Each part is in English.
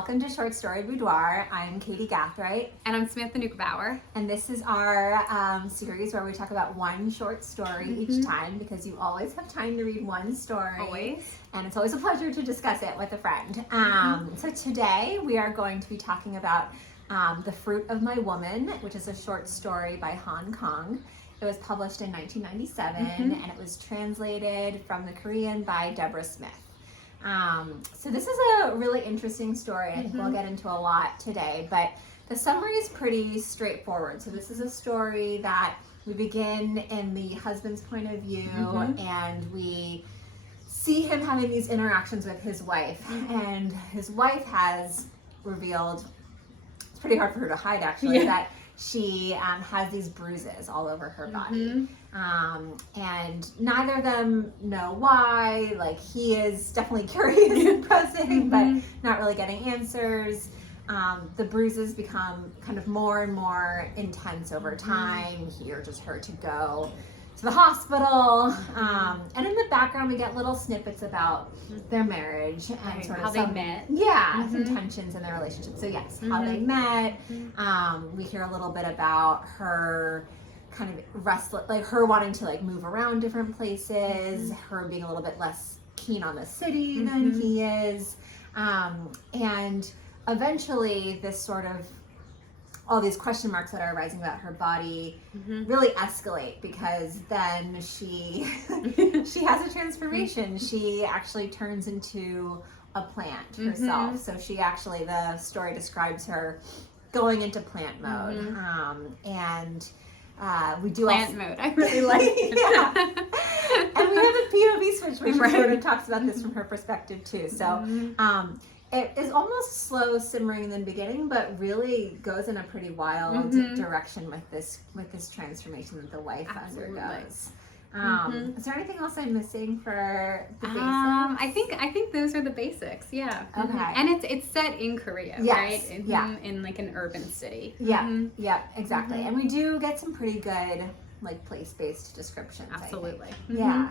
welcome to Short Story Boudoir. I'm Katy Gathright. And I'm Samantha Neugebauer. And this is our series where we talk about one short story each time, because you always have time to read one story. Always. And it's always a pleasure to discuss it with a friend. So today we are going to be talking about The Fruit of My Woman, which is a short story by Han Kang. It was published in 1997 and it was translated from the Korean by Deborah Smith. So this is a really interesting story. I think we'll get into a lot today, but the summary is pretty straightforward. So this is a story that we begin in the husband's point of view and we see him having these interactions with his wife, and his wife has revealed, it's pretty hard for her to hide actually, that she has these bruises all over her body. And neither of them know why. Like, he is definitely curious and pressing, but not really getting answers. The bruises become kind of more and more intense over time. He urges her to go to the hospital. And in the background, we get little snippets about their marriage and sort of how they met. Yeah, some tensions in their relationship. So yes, how they met. We hear a little bit about her kind of restless, like her wanting to like move around different places, her being a little bit less keen on the city than he is. And eventually this sort of, all these question marks that are arising about her body really escalate, because then she has a transformation. She actually turns into a plant herself. So she actually, the story describes her going into plant mode. And we do plant mode. I really like it. And we have a POV switch, which sort of talks about this from her perspective too. So it is almost slow simmering in the beginning, but really goes in a pretty wild direction with this transformation that the wife undergoes. Is there anything else I'm missing for the basics? I think those are the basics. Yeah. Okay. And it's set in Korea, right? In like an urban city. Yeah, exactly. And we do get some pretty good like place-based descriptions. Absolutely. Yeah.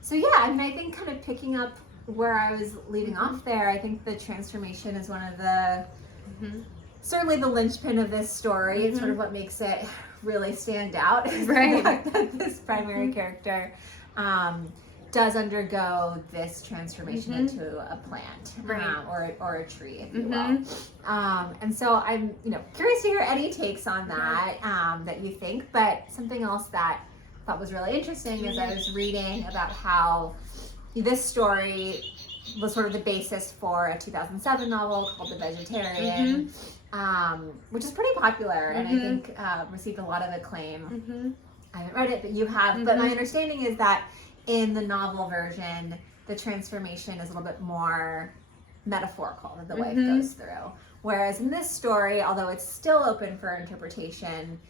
So yeah, I mean, I think kind of picking up where I was leaving off there, I think the transformation is one of the certainly the linchpin of this story. It's sort of what makes it really stand out, is the fact that this primary character does undergo this transformation into a plant, or a tree, if you will. And so I'm curious to hear any takes on that that you think. But something else that I thought was really interesting is I was reading about how this story was sort of the basis for a 2007 novel called The Vegetarian, which is pretty popular and I think received a lot of acclaim. I haven't read it, but you have. But my understanding is that in the novel version, the transformation is a little bit more metaphorical that the wife goes through. Whereas in this story, although it's still open for interpretation,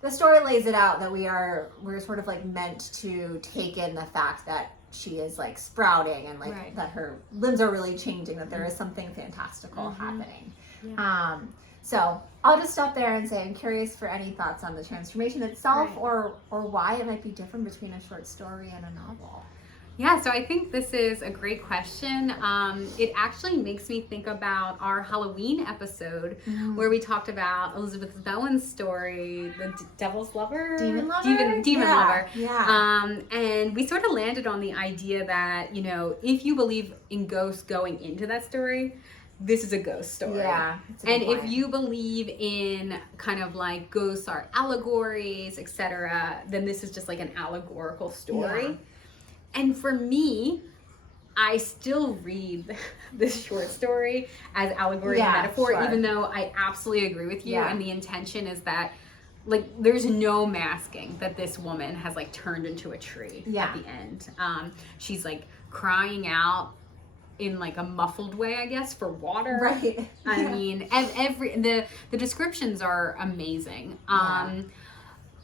the story lays it out that we're sort of like meant to take in the fact that she is like sprouting and like that her limbs are really changing, that there is something fantastical happening. So I'll just stop there and say I'm curious for any thoughts on the transformation itself, or why it might be different between a short story and a novel. Yeah, so I think this is a great question. It actually makes me think about our Halloween episode where we talked about Elizabeth Bowen's story, The Devil's Lover? Demon Lover? Demon Lover. Yeah. And we sort of landed on the idea that, if you believe in ghosts going into that story, this is a ghost story. Yeah. And if you believe in kind of like ghosts are allegories, etc., then this is just like an allegorical story. Yeah. And for me, I still read this short story as allegory and metaphor, even though I absolutely agree with you. And the intention is that, like, there's no masking that this woman has like turned into a tree at the end. She's like crying out in like a muffled way, I guess, for water. Right. I mean, the descriptions are amazing.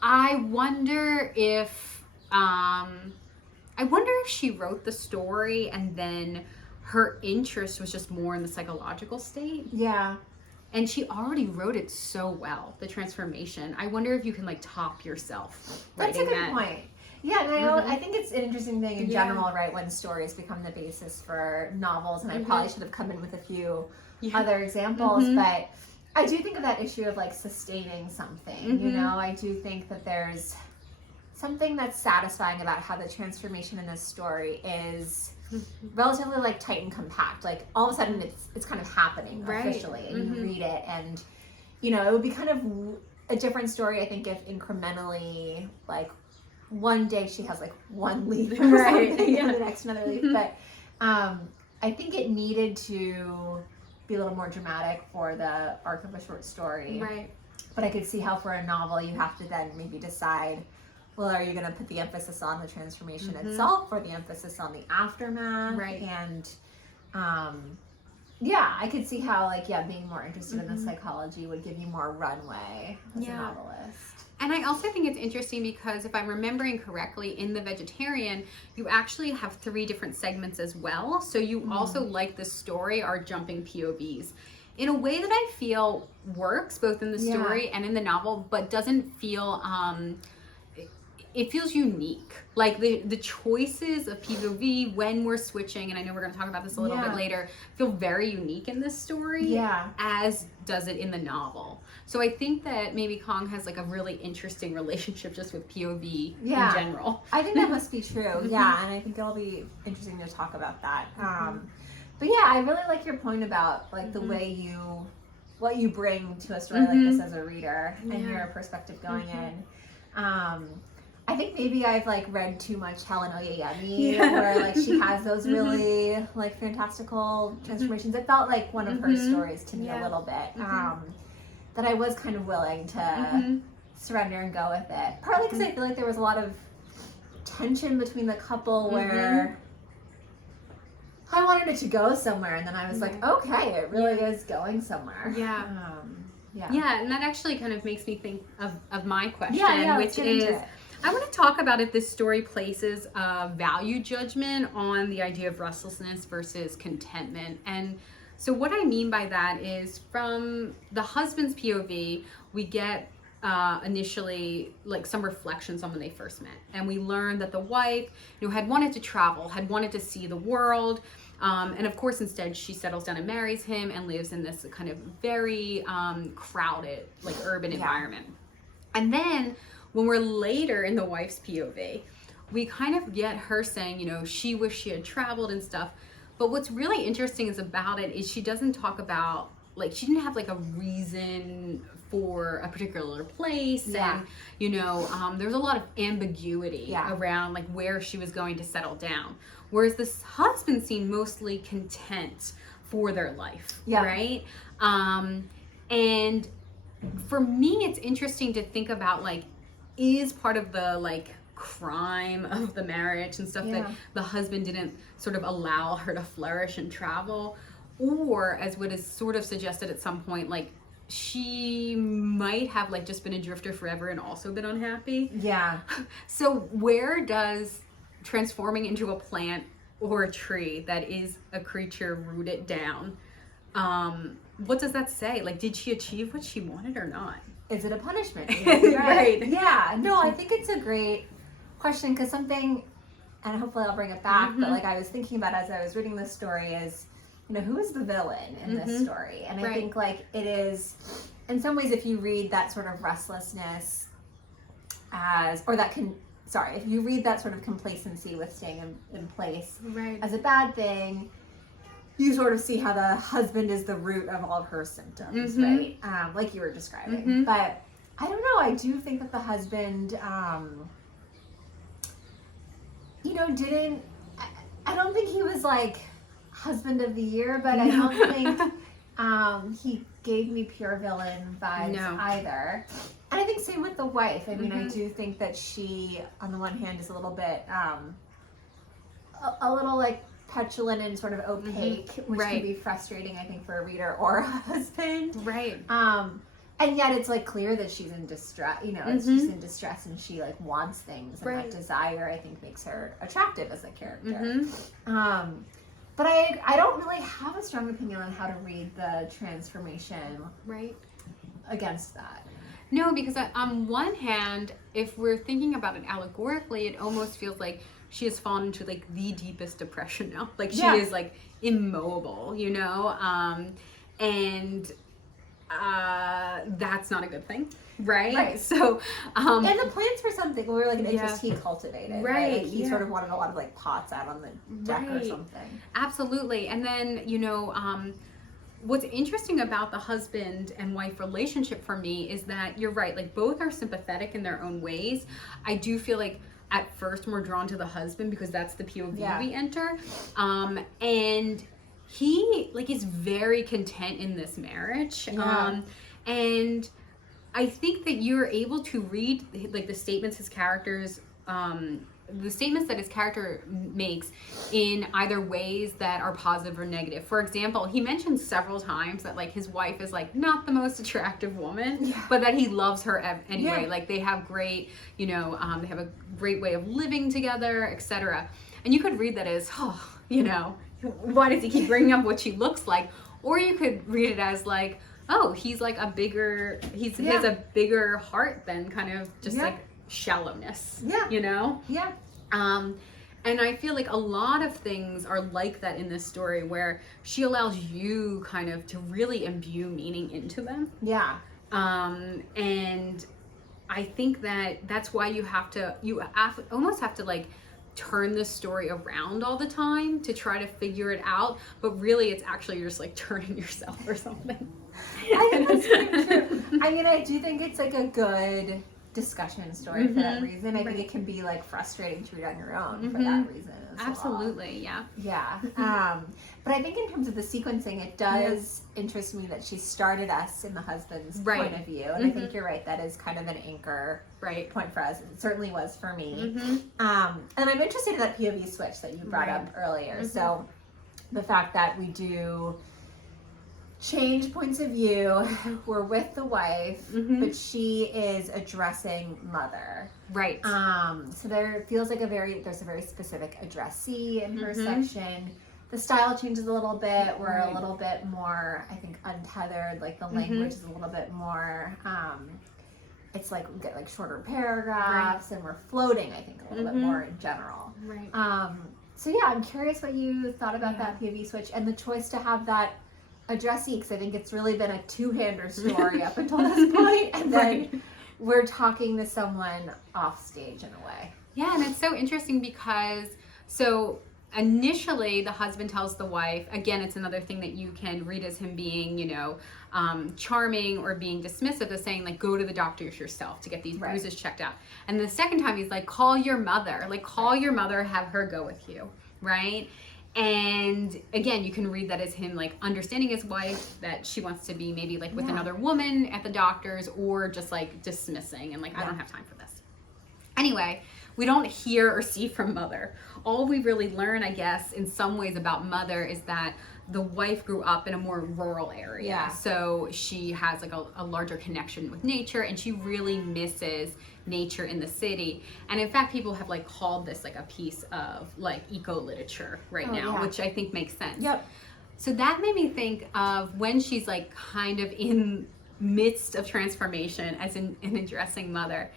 I wonder if she wrote the story and then her interest was just more in the psychological state. Yeah. And she already wrote it so well, the transformation. I wonder if you can like top yourself writing that. That's a good point. Yeah, and I think it's an interesting thing in general, right, when stories become the basis for novels, and I probably should have come in with a few other examples, but I do think of that issue of like sustaining something, you know. I do think that there's something that's satisfying about how the transformation in this story is relatively like tight and compact. Like all of a sudden it's kind of happening officially, and you read it, and you know, it would be kind of a different story, I think, if incrementally, like one day she has like one leaf or something, and the next another leaf. But I think it needed to be a little more dramatic for the arc of a short story. Right. But I could see how for a novel you have to then maybe decide, well, are you going to put the emphasis on the transformation itself, or the emphasis on the aftermath? Right. And yeah, I could see how like, being more interested in the psychology would give you more runway as a novelist. And I also think it's interesting because if I'm remembering correctly, in The Vegetarian, you actually have 3 different segments as well. So you also, like the story, are jumping POVs in a way that I feel works both in the story and in the novel, but doesn't feel, it feels unique. Like the choices of POV when we're switching, and I know we're going to talk about this a little bit later, feel very unique in this story, as does it in the novel. So I think that maybe Kang has like a really interesting relationship just with POV in general. I think that must be true. And I think it'll be interesting to talk about that. But yeah, I really like your point about like the way what you bring to a story like this as a reader, and your perspective going in. I think maybe I've like read too much Helen Oyeyemi, where like she has those really like fantastical transformations. It felt like one of her stories to me a little bit, that I was kind of willing to surrender and go with it. Partly because I feel like there was a lot of tension between the couple where I wanted it to go somewhere, and then I was like, okay, it really is going somewhere. Yeah, and that actually kind of makes me think of my question, which is, I want to talk about if this story places a value judgment on the idea of restlessness versus contentment. And so what I mean by that is, from the husband's POV, we get initially like some reflections on when they first met, and we learn that the wife, had wanted to travel, had wanted to see the world, and of course instead she settles down and marries him and lives in this kind of very crowded, like urban environment. And then when we're later in the wife's POV, we kind of get her saying, she wished she had traveled and stuff. But what's really interesting about it is she doesn't talk about, like, she didn't have like a reason for a particular place, and there's a lot of ambiguity around like where she was going to settle down, whereas this husband seemed mostly content for their life, right? And for me, it's interesting to think about, like, is part of the like crime of the marriage and stuff that the husband didn't sort of allow her to flourish and travel, or as what is sort of suggested at some point, like she might have like just been a drifter forever and also been unhappy. So where does transforming into a plant or a tree that is a creature rooted down, what does that say? Like, did she achieve what she wanted or not? Is it a punishment? Right. Yeah. No, I think it's a great question, because something, and hopefully I'll bring it back, but like I was thinking about as I was reading this story is, who is the villain in this story? And I think like it is, in some ways, if you read that sort of restlessness if you read that sort of complacency with staying in place as a bad thing, you sort of see how the husband is the root of all of her symptoms, right? Like you were describing. But I don't know, I do think that the husband, I don't think he was like husband of the year, but I don't think he gave me pure villain vibes either. And I think same with the wife. I mean, I do think that she, on the one hand, is a little bit, a little like petulant and sort of opaque, which can be frustrating, I think, for a reader or a husband. And yet it's like clear that she's in distress, she's in distress, and she like wants things, and that desire, I think, makes her attractive as a character. But I don't really have a strong opinion on how to read the transformation against that. No, because on one hand, if we're thinking about it allegorically, it almost feels like she has fallen into like the deepest depression now. Like she is like immobile, you know? And that's not a good thing. Right. So, and the plants for something were like an interest he cultivated. Right. Like he sort of wanted a lot of like pots out on the deck or something. Absolutely. And then, you know, what's interesting about the husband and wife relationship for me is that you're right, like both are sympathetic in their own ways. I do feel like at first we're drawn to the husband because that's the POV we enter. And he like is very content in this marriage. And I think that you're able to read like the statements his characters the statements that his character makes in either ways that are positive or negative. For example, he mentions several times that like his wife is like not the most attractive woman, but that he loves her anyway. Like they have great, you know, they have a great way of living together, etc. And you could read that as, oh, you know, why does he keep bringing up what she looks like? Or you could read it as like, oh, he's like a bigger, he has a bigger heart than kind of just like shallowness, you know? And I feel like a lot of things are like that in this story where she allows you kind of to really imbue meaning into them. And I think that that's why you almost have to like turn this story around all the time to try to figure it out, but really it's actually you're just like turning yourself or something. I think that's very true. I mean, I do think it's like a good discussion story for that reason. I think it can be like frustrating to read on your own for that reason as Absolutely, well. But I think in terms of the sequencing, it does interest me that she started us in the husband's point of view, and I think you're right, that is kind of an anchor point for us. It certainly was for me. And I'm interested in that POV switch that you brought up earlier. So the fact that we do change points of view. We're with the wife, but she is addressing mother. So there feels like there's a very specific addressee in her section. The style changes a little bit. We're a little bit more, I think, untethered. Like the language is a little bit more, it's like we get like shorter paragraphs and we're floating, I think, a little bit more in general. So yeah, I'm curious what you thought about that POV switch and the choice to have that addressee, because I think it's really been a two-hander story up until this point, and then we're talking to someone off stage in a way. Yeah, and it's so interesting because so initially the husband tells the wife, again, it's another thing that you can read as him being, you know, charming or being dismissive, as saying like, go to the doctors yourself to get these bruises checked out. And the second time he's like, call your mother, have her go with you, right? And again, you can read that as him like understanding his wife, that she wants to be maybe like with another woman at the doctor's, or just like dismissing and like, I don't have time for this. Anyway, we don't hear or see from mother. All we really learn, I guess, in some ways about mother is that the wife grew up in a more rural area. So she has like a larger connection with nature, and she really misses nature in the city. And in fact, people have like called this like a piece of like eco literature now, which I think makes sense. So that made me think of when she's like kind of in midst of transformation as in addressing mother.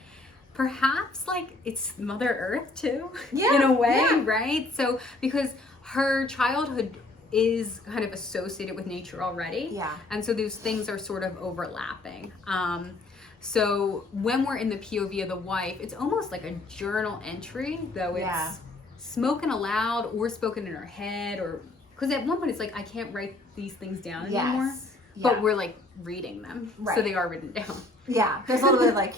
Perhaps like it's Mother Earth too, in a way, right? So because her childhood is kind of associated with nature already, and so those things are sort of overlapping. So when we're in the POV of the wife, it's almost like a journal entry, though it's spoken aloud or spoken in her head, or because at one point it's like, I can't write these things down anymore, but we're like reading them, so they are written down. There's a little bit of like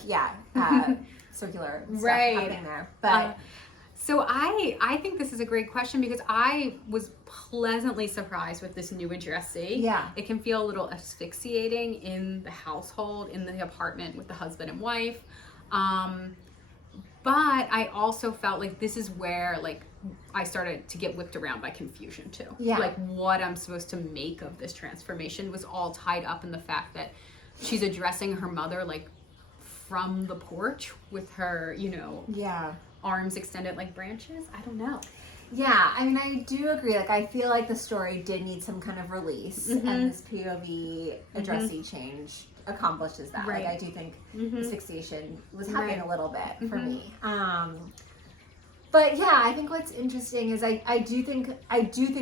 circular stuff happening there, but so I think this is a great question because I was pleasantly surprised with this new addressee. It can feel a little asphyxiating in the household, in the apartment with the husband and wife. But I also felt like this is where like I started to get whipped around by confusion too. Like what I'm supposed to make of this transformation was all tied up in the fact that she's addressing her mother like from the porch with her, you know, arms extended like branches. I don't know. I mean, I do agree. Like, I feel like the story did need some kind of release, and this POV addressee change accomplishes that. Right. Like I do think asphyxiation was happening a little bit for me. But yeah, I think what's interesting is I do think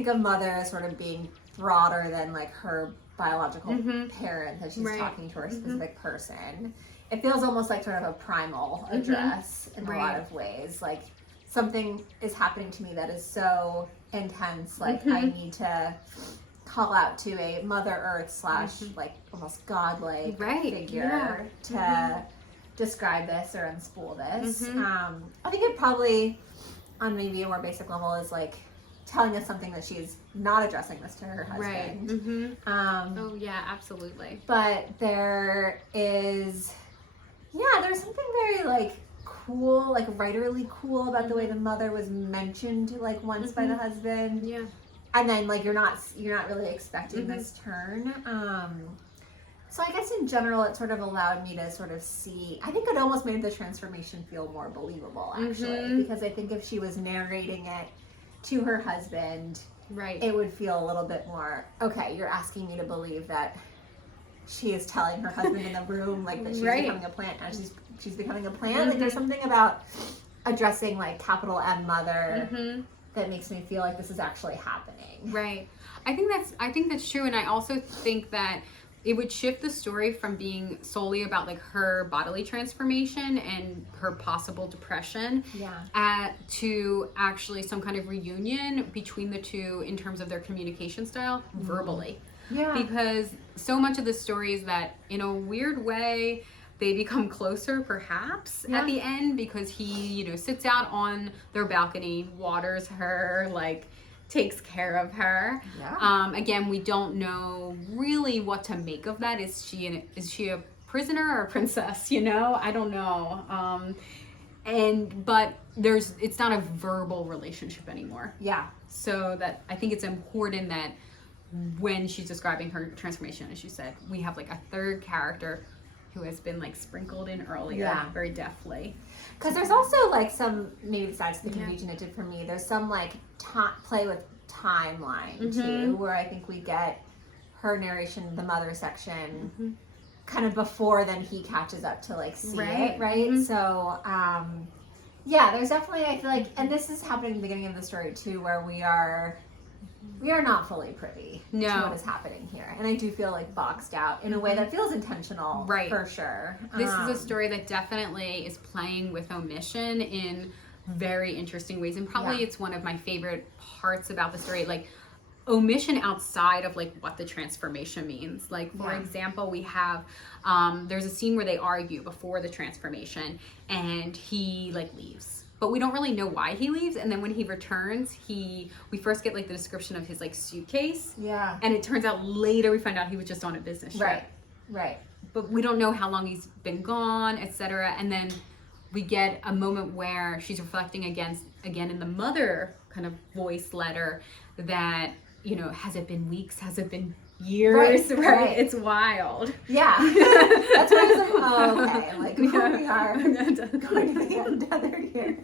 of mother as sort of being broader than like her biological parent, that she's talking to her specific person. It feels almost like sort of a primal address in a lot of ways. Like something is happening to me that is so intense, like I need to call out to a Mother Earth / like almost godlike figure to describe this or unspool this. I think it probably, on maybe a more basic level, is like telling us something that she's not addressing this to her husband. Oh yeah, absolutely. But there is, there's something very like cool, like writerly cool about the way the mother was mentioned like once by the husband. Yeah. And then like you're not really expecting this turn. So I guess in general it sort of allowed me to sort of see, I think it almost made the transformation feel more believable actually, because I think if she was narrating it to her husband, it would feel a little bit more, okay, you're asking me to believe that she is telling her husband in the room like that she's becoming a plant and she's becoming a plant. Like there's something about addressing like capital M mother that makes me feel like this is actually happening. Right. I think that's true, and I also think that it would shift the story from being solely about like her bodily transformation and her possible depression to actually some kind of reunion between the two in terms of their communication style verbally. Yeah. Because so much of the story is that in a weird way they become closer perhaps at the end, because he, sits out on their balcony, waters her, like takes care of her. Yeah. Again, we don't know really what to make of that. Is she a prisoner or a princess? I don't know. But it's not a verbal relationship anymore. Yeah. So that I think it's important that when she's describing her transformation, as you said, we have like a third character who has been like sprinkled in earlier very deftly. Because there's also like some, maybe besides the confusion it did for me, there's some like play with timeline too, where I think we get her narration, the mother section, kind of before then he catches up to like see it, right? So there's definitely, I feel like, and this is happening at the beginning of the story too, where we are not fully privy to what is happening here. And I do feel like boxed out in a way that feels intentional, for sure. This is a story that definitely is playing with omission in very interesting ways. And probably it's one of my favorite parts about the story, like omission outside of like what the transformation means. Like, for example, we have, there's a scene where they argue before the transformation and he like leaves. But we don't really know why he leaves, and then when he returns, we first get like the description of his like suitcase. Yeah. And it turns out later we find out he was just on a business trip. Right. But we don't know how long he's been gone, etc. And then we get a moment where she's reflecting again in the mother kind of voice letter that, has it been weeks? Has it been years? Right. It's wild. Yeah. That's why I was like, okay. Like, we are going to be untethered here.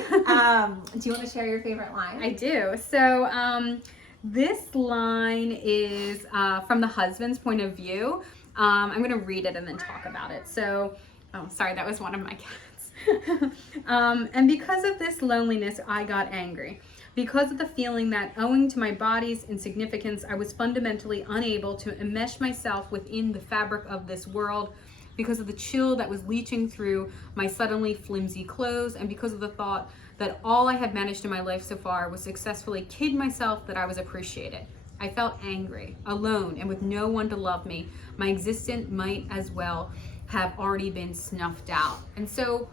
Do you want to share your favorite line? I do. So this line is from the husband's point of view. I'm going to read it and then talk about it. So, sorry, that was one of my cats. And because of this loneliness, I got angry. Because of the feeling that, owing to my body's insignificance, I was fundamentally unable to enmesh myself within the fabric of this world, because of the chill that was leaching through my suddenly flimsy clothes, and because of the thought that all I had managed in my life so far was successfully kid myself that I was appreciated. I felt angry, alone, and with no one to love me. My existence might as well have already been snuffed out. And so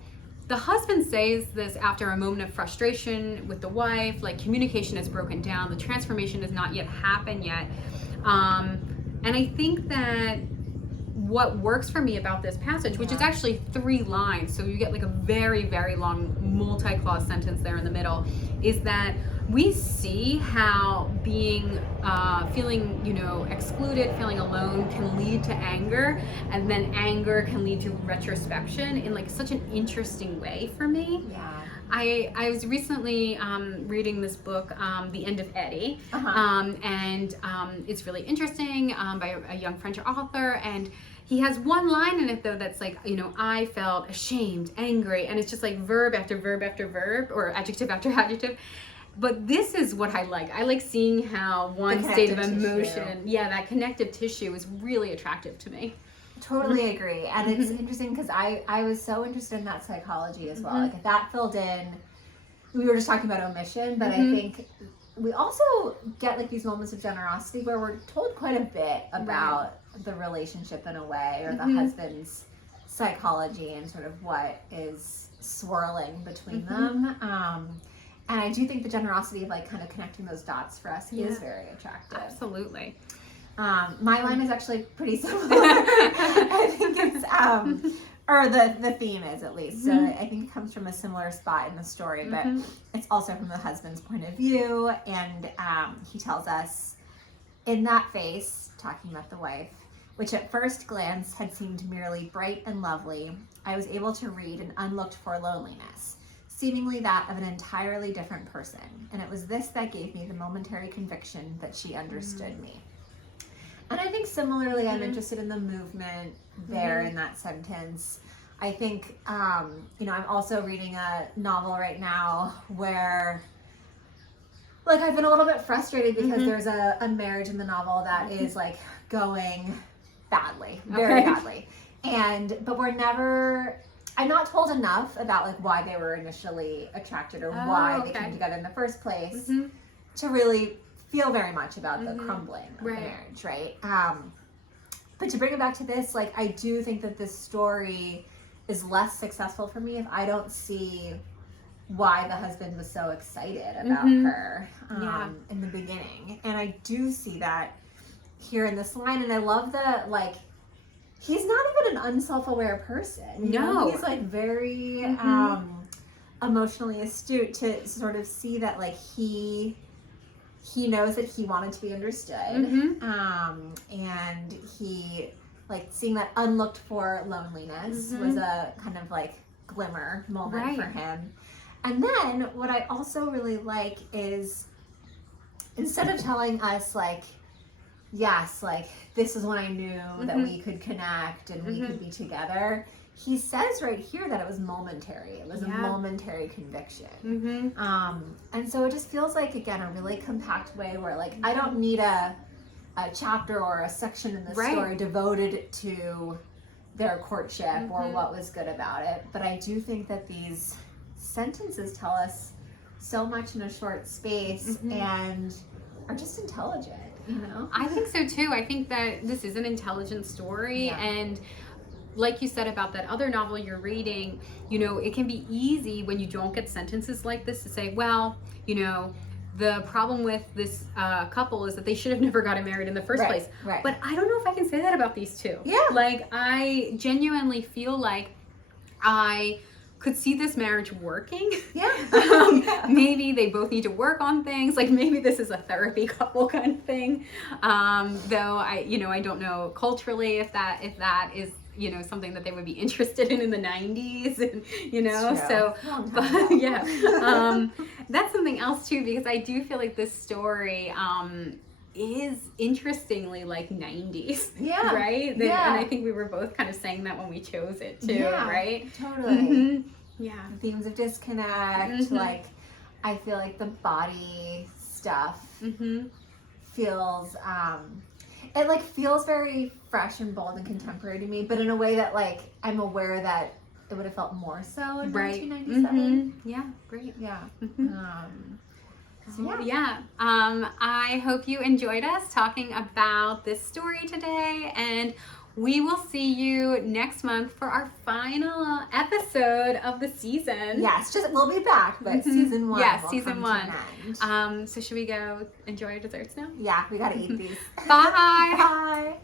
the husband says this after a moment of frustration with the wife, like communication has broken down, the transformation has not yet happened yet. And I think that what works for me about this passage, which is actually 3 lines, so you get like a very, very long multi-clause sentence there in the middle, is that we see how being, feeling, excluded, feeling alone can lead to anger, and then anger can lead to retrospection in like such an interesting way for me. Yeah. I was recently reading this book, The End of Eddie, and it's really interesting, by a young French author, and he has one line in it though that's like, you know, I felt ashamed, angry, and it's just like verb after verb after verb, or adjective after adjective. But this is what I like. I like seeing how one state of emotion, that connective tissue is really attractive to me. Totally agree. And it's interesting because I was so interested in that psychology as well. Like that filled in, we were just talking about omission, but I think we also get like these moments of generosity where we're told quite a bit about the relationship in a way, or the husband's psychology and sort of what is swirling between them. And I do think the generosity of like kind of connecting those dots for us is very attractive. Absolutely. My line is actually pretty similar. I think it's, or the theme is at least. So I think it comes from a similar spot in the story, but it's also from the husband's point of view. And he tells us, in that face, talking about the wife, which at first glance had seemed merely bright and lovely, I was able to read an unlooked for loneliness, seemingly that of an entirely different person. And it was this that gave me the momentary conviction that she understood me. And I think similarly, I'm interested in the movement there in that sentence. I think, you know, I'm also reading a novel right now where, like, I've been a little bit frustrated because there's a marriage in the novel that is, like, going badly, very badly. But we're never, I'm not told enough about, like, why they were initially attracted or why they came together in the first place to really feel very much about the crumbling of the marriage, right? But to bring it back to this, like, I do think that this story is less successful for me if I don't see why the husband was so excited about her in the beginning. And I do see that here in this line, and I love the, like, he's not even an unself-aware person. You know? He's, like, very emotionally astute to sort of see that, like, he knows that he wanted to be understood, and he, like, seeing that unlooked for loneliness was a kind of like glimmer moment for him. And then what I also really like is, instead of telling us like, yes, like, this is when I knew that we could connect and we could be together, he says right here that it was momentary. It was a momentary conviction. And so it just feels like, again, a really compact way where, like, I don't need a chapter or a section in the story devoted to their courtship or what was good about it. But I do think that these sentences tell us so much in a short space and are just intelligent, you know? I think so too. I think that this is an intelligent story, and like you said about that other novel you're reading, you know, it can be easy when you don't get sentences like this to say, well, you know, the problem with this couple is that they should have never gotten married in the first place. But I don't know if I can say that about these two. Like, I genuinely feel like I could see this marriage working. Maybe they both need to work on things. Like, maybe this is a therapy couple kind of thing. Though I don't know culturally if that is, you know, something that they would be interested in the 90s, and, you know, so, but that's something else too, because I do feel like this story is interestingly like 90s, right? And I think we were both kind of saying that when we chose it too, right? Totally. Themes of disconnect, like, I feel like the body stuff feels, it, like, feels very fresh and bold and contemporary to me, but in a way that, like, I'm aware that it would have felt more so in 1997. Yeah, great. I hope you enjoyed us talking about this story today, and we will see you next month for our final episode of the season. We'll be back, but season 1. Season 1. So should we go enjoy our desserts now? We gotta eat these. Bye. Bye.